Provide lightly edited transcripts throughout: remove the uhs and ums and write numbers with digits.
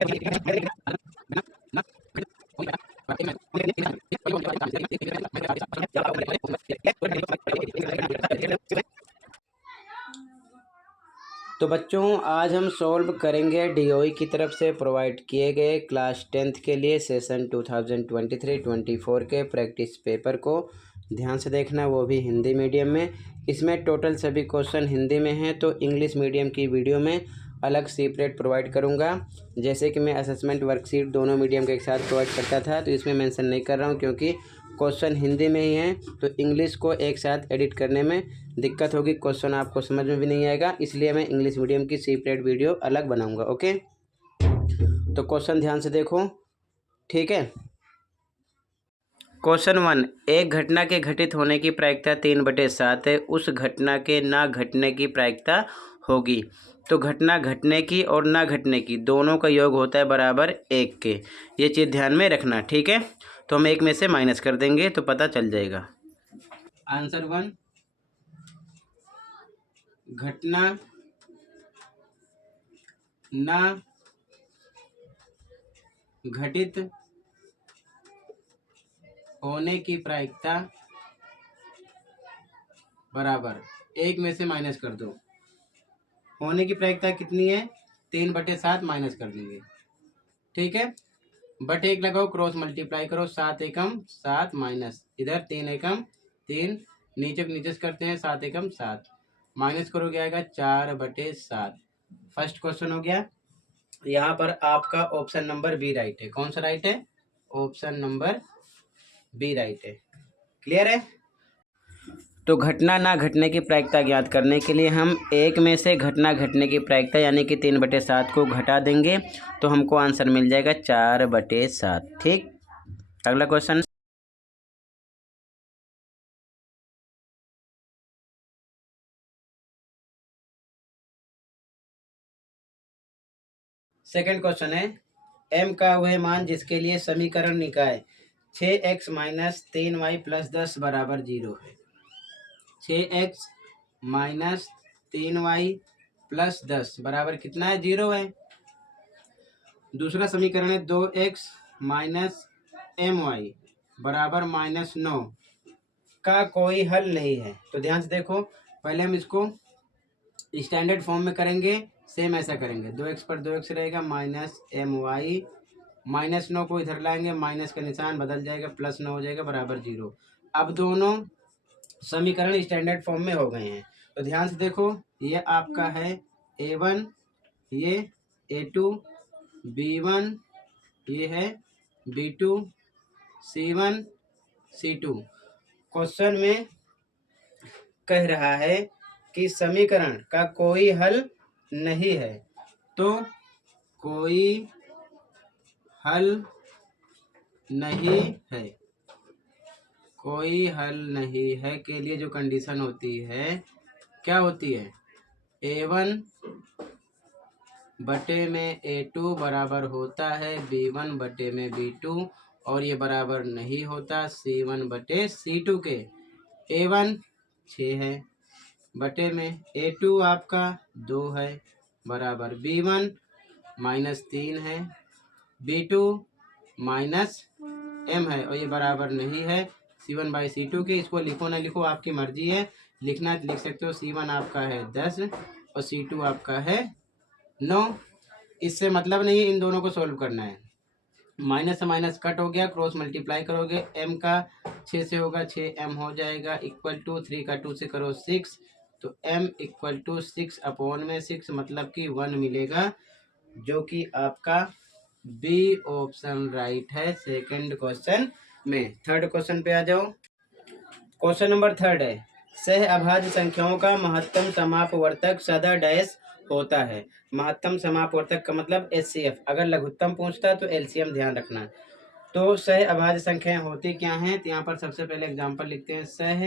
तो बच्चों आज हम सॉल्व करेंगे डीओई की तरफ से प्रोवाइड किए गए क्लास 10th के लिए सेशन 2023-24 के प्रैक्टिस पेपर को। ध्यान से देखना, वो भी हिंदी मीडियम में। इसमें टोटल सभी क्वेश्चन हिंदी में हैं, तो इंग्लिश मीडियम की वीडियो में अलग सेपरेट प्रोवाइड करूंगा। जैसे कि मैं असेसमेंट वर्कशीट दोनों मीडियम के एक साथ प्रोवाइड करता था, तो इसमें मेंशन नहीं कर रहा हूं क्योंकि क्वेश्चन हिंदी में ही हैं, तो इंग्लिश को एक साथ एडिट करने में दिक्कत होगी, क्वेश्चन आपको समझ में भी नहीं आएगा। इसलिए मैं इंग्लिश मीडियम की सेपरेट वीडियो अलग बनाऊंगा। ओके, तो क्वेश्चन ध्यान से देखो, ठीक है। क्वेश्चन 1, एक घटना के घटित होने की प्रायिकता 3/7 है, उस घटना के ना घटने की प्रायिकता होगी। तो घटना घटने की और ना घटने की दोनों का योग होता है बराबर 1 के। ये चीज़ ध्यान में रखना, ठीक है। तो हम 1 में से माइनस कर देंगे तो पता चल जाएगा। आंसर 1, घटना ना घटित होने की प्रायिकता बराबर 1 में से माइनस कर दो। होने की प्रायिकता कितनी है? 3/7 माइनस कर देंगे, ठीक है। बट 1 लगाओ, क्रॉस मल्टीप्लाई करो, 7 एकम 7 माइनस इधर 3 एकम 3, नीचे नीचे करते हैं, 7 एकम 7 माइनस करोगे आएगा 4/7। फर्स्ट क्वेश्चन हो गया। यहाँ पर आपका ऑप्शन नंबर बी राइट है। कौन सा राइट है? ऑप्शन नंबर बी राइट है। क्लियर है? तो घटना ना घटने की प्रायिकता ज्ञात करने के लिए हम 1 में से घटना घटने की प्रायिकता यानी कि 3/7 को घटा देंगे, तो हमको आंसर मिल जाएगा 4/7। ठीक, अगला क्वेश्चन। सेकंड क्वेश्चन है, m का वह मान जिसके लिए समीकरण निकाय 6x - 3y + 10 बराबर 0 है। 6x - 3y + 10 बराबर कितना है? 0 है। दूसरा समीकरण है 2x - my बराबर -9 का कोई हल नहीं है। तो ध्यान से देखो, पहले हम इसको स्टैंडर्ड फॉर्म में करेंगे, सेम ऐसा करेंगे। 2x पर 2x रहेगा, -my -9 को इधर लाएंगे, माइनस का निशान बदल जाएगा, +9 हो जाएगा बराबर 0। अब दोनों समीकरण स्टैंडर्ड फॉर्म में हो गए हैं। तो ध्यान से देखो, ये आपका है a1, ये a2, b1, ये है b2, c1, c2। क्वेश्चन में कह रहा है कि समीकरण का कोई हल नहीं है, तो कोई हल नहीं है, कोई हल नहीं है के लिए जो कंडीशन होती है क्या होती है? a1 बटे में a2 बराबर होता है b1 बटे में b2, और ये बराबर नहीं होता c1 बटे c2 के। a1 6 है बटे में a2 आपका 2 है बराबर b1 -3 है, b2 -m है, और ये बराबर नहीं है c1/c2 के। इसको लिखो ना लिखो आपकी मर्जी है, लिखना है तो लिख सकते हो। c1 आपका है 10 और c2 आपका है 9। इससे मतलब नहीं है, इन दोनों को सोल्व करना है। माइनस से माइनस कट हो गया, क्रॉस मल्टीप्लाई करोगे, m का 6 से होगा 6m हो जाएगा, इक्वल टू 3 का 2 से करो 6, तो m = 6/6 मतलब कि 1 मिलेगा, जो कि आपका बी ऑप्शन राइट है सेकंड क्वेश्चन में। थर्ड क्वेश्चन पे आ जाओ। क्वेश्चन नंबर 3 है, सह अभाज्य संख्याओं का महत्तम समापवर्तक सदा डैश होता है। महत्तम समापवर्तक का मतलब HCF। अगर लघुत्तम पूछता तो LCM ध्यान रखना। तो सह अभाज्य संख्याएं होती क्या हैं? तो यहाँ पर सबसे पहले एग्जांपल लिखते हैं। सह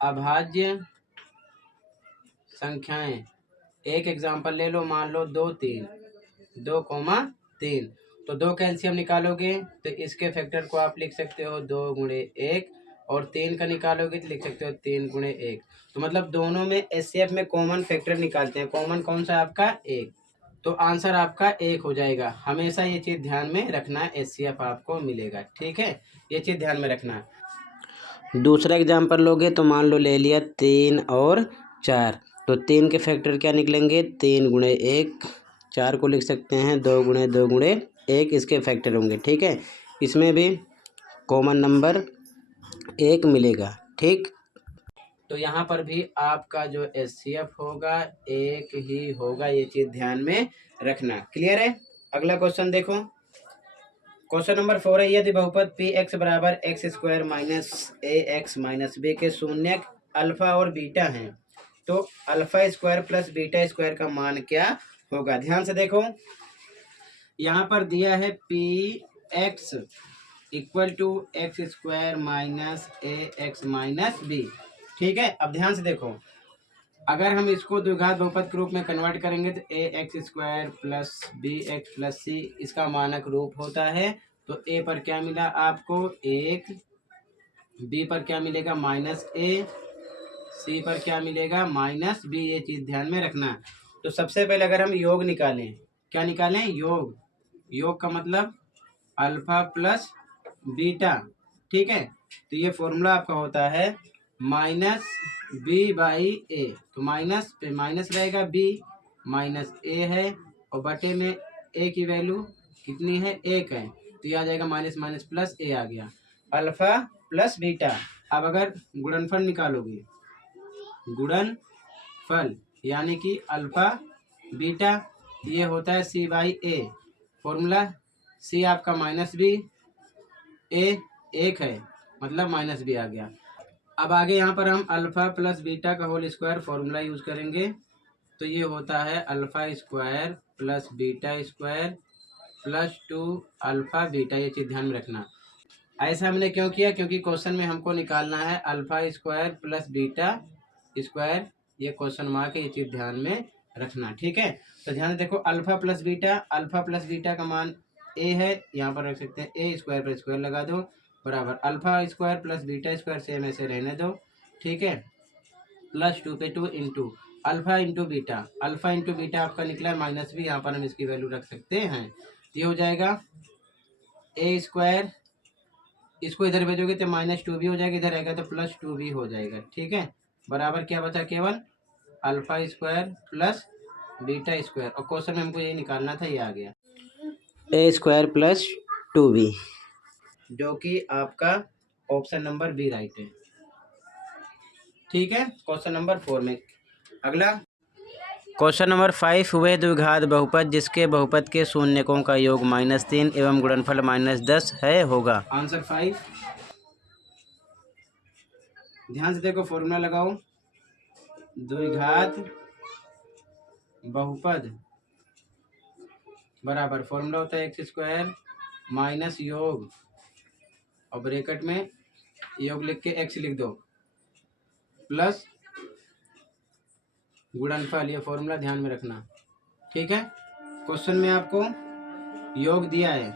अभाज्य संख्याएं, एक एग्जांपल ले लो, मान लो 2 3, 2,3। तो 2 का एलसीएम निकालोगे तो इसके फैक्टर को आप लिख सकते हो 2 × 1, और 3 का निकालोगे तो लिख सकते हो 3 × 1। तो मतलब दोनों में एचसीएफ में कॉमन फैक्टर निकालते हैं। कॉमन कौन सा आपका? 1। तो आंसर आपका 1 हो जाएगा। हमेशा ये चीज़ ध्यान में रखना, HCF आपको मिलेगा। ठीक है, ये चीज़ ध्यान में रखना। दूसरा एग्जाम्पल लोगे तो मान लो ले लिया 3 और 4, तो 3 के फैक्टर क्या निकलेंगे, 3 गुणे 1, 4 को लिख सकते हैं 2 गुणे 2 गुणे 1, इसके फैक्टर होंगे। ठीक है, इसमें भी कॉमन नंबर 1 मिलेगा। ठीक, तो यहाँ पर भी आपका जो HCF होगा 1 ही होगा, ये चीज़ ध्यान में रखना। क्लियर है? अगला क्वेश्चन देखो, क्वेश्चन नंबर 4 है, यदि बहुपद पी एक्स बराबर x square minus A X minus B के शून्यक अल्फा और बीटा हैं, तो alpha square plus beta square का मान क्या होगा। ध्यान से देखो, यहाँ पर दिया है P X equal to X square minus A X minus B. ठीक है, अब ध्यान से देखो, अगर हम इसको द्विघात बहुपद के रूप में कन्वर्ट करेंगे तो A X square plus B X plus C इसका मानक रूप होता है। तो ए पर क्या मिला आपको 1, बी पर क्या मिलेगा माइनस ए, सी पर क्या मिलेगा माइनस बी, ये चीज़ ध्यान में रखना। तो सबसे पहले अगर हम योग निकालें, क्या निकालें, योग, योग का मतलब अल्फा प्लस बीटा। ठीक है, तो ये फॉर्मूला आपका होता है माइनस बी बाई ए, तो माइनस पे माइनस रहेगा, बी माइनस ए है और बटे में ए की वैल्यू कितनी है 1 है, तो ये आ जाएगा माइनस माइनस प्लस ए आ गया, अल्फा प्लस बीटा। अब अगर गुणनफल निकालोगे, गुणनफल यानी कि अल्फा बीटा, ये होता है सी बाई ए, फॉर्मूला सी आपका माइनस बी, ए 1 है मतलब माइनस बी आ गया। अब आगे यहाँ पर हम अल्फा प्लस बीटा का होल स्क्वायर फॉर्मूला यूज करेंगे, तो ये होता है alpha square plus beta square plus 2 alpha beta, ये चीज़ ध्यान में रखना। ऐसा हमने क्यों किया, क्योंकि क्वेश्चन में हमको निकालना है alpha square plus beta square, ये क्वेश्चन मार्क है, ये चीज़ ध्यान में रखना। ठीक है, तो ध्यान से देखो, अल्फा प्लस बीटा का मान ए है, यहाँ पर रख सकते हैं ए स्क्वायर पर स्क्वायर लगा दो बराबर alpha square plus beta square, same ऐसे रहने दो। ठीक है, प्लस 2 पे 2 इंटू अल्फा इंटू बीटा आपका निकला है माइनस बी, यहाँ पर हम इसकी वैल्यू रख सकते हैं। ये हो जाएगा ए स्क्वायर, इसको इधर भेजोगे तो माइनस 2 भी हो जाएगा, इधर आएगा तो प्लस 2 भी हो जाएगा। ठीक है, बराबर क्या बचा, केवल alpha square plus beta square, और क्वेश्चन में हमको यही निकालना था, ये आ गया ए स्क्वायर प्लस 2b, जो कि आपका ऑप्शन नंबर बी राइट है। ठीक है, क्वेश्चन नंबर 4 में अगला क्वेश्चन नंबर 5, हुए द्विघात बहुपद जिसके बहुपद के शून्यकों का योग -3 एवं गुणनफल -10 है होगा। आंसर 5, ध्यान से देखो, फॉर्मूला लगाओ, द्विघात बहुपद बराबर फॉर्मूला होता है एक्स स्क्वायर माइनस योग और ब्रैकेट में योग लिख के एक्स लिख दो प्लस गुणनफल, ये फॉर्मूला ध्यान में रखना। ठीक है, क्वेश्चन में आपको योग दिया है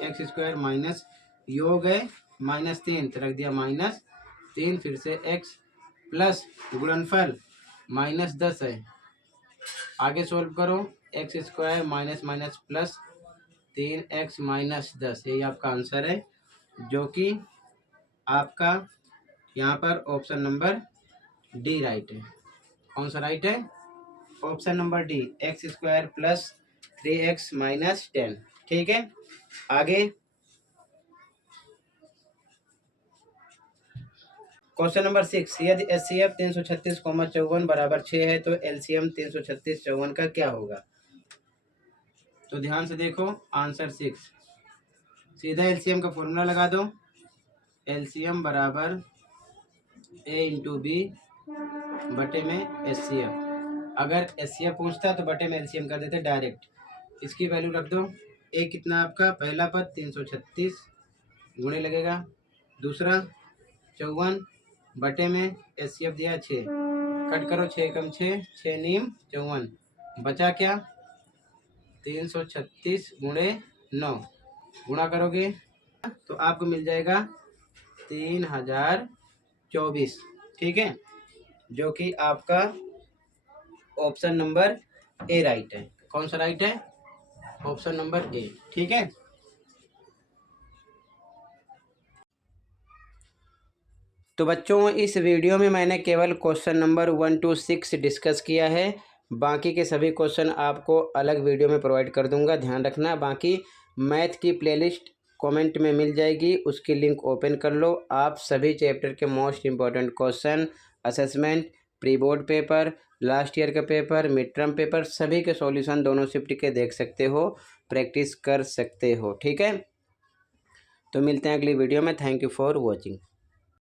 एक्स स्क्वायर माइनस योग है -3, तो रख दिया -3, फिर से एक्स प्लस गुणनफल -10 है, आगे सोल्व करो, x square minus minus plus 3x -10, यही आपका आंसर है, जो कि आपका यहाँ पर ऑप्शन नंबर डी राइट है। कौन सा राइट है, option number D, x square plus 3x -10। ठीक है, आगे क्वेश्चन नंबर 6, यदि HCF 336,54 बराबर 6 है तो LCM 336,54 का क्या होगा। तो ध्यान से देखो, आंसर 6, सीधा LCM का फॉर्मूला लगा दो, LCM बराबर A इंटू बी बटे में HCF, अगर HCF पूछता तो बटे में LCM कर देते डायरेक्ट, इसकी वैल्यू रख दो, ए कितना आपका पहला पद 336 गुणे लगेगा, दूसरा 54 बटे में HCF दिया 6, कट करो 6 कम 6, 6 नीम 54, बचा क्या 336 गुणे 9, गुणा करोगे तो आपको मिल जाएगा 3024। ठीक है, जो कि आपका ऑप्शन नंबर ए राइट है। कौन सा राइट है? Option number A. ठीक है, तो बच्चों इस वीडियो में मैंने केवल क्वेश्चन नंबर 1 to 6 डिस्कस किया है। बाकी के सभी क्वेश्चन आपको अलग वीडियो में प्रोवाइड कर दूंगा, ध्यान रखना। बाकी मैथ की प्लेलिस्ट कमेंट में मिल जाएगी, उसकी लिंक ओपन कर लो। आप सभी चैप्टर के most important question, assessment, pre board paper, last year का पेपर, मिड टर्म पेपर, सभी के सॉल्यूशन दोनों शिफ्ट के देख सकते हो, प्रैक्टिस कर सकते हो। ठीक है, तो मिलते हैं अगली वीडियो में। Thank you for watching.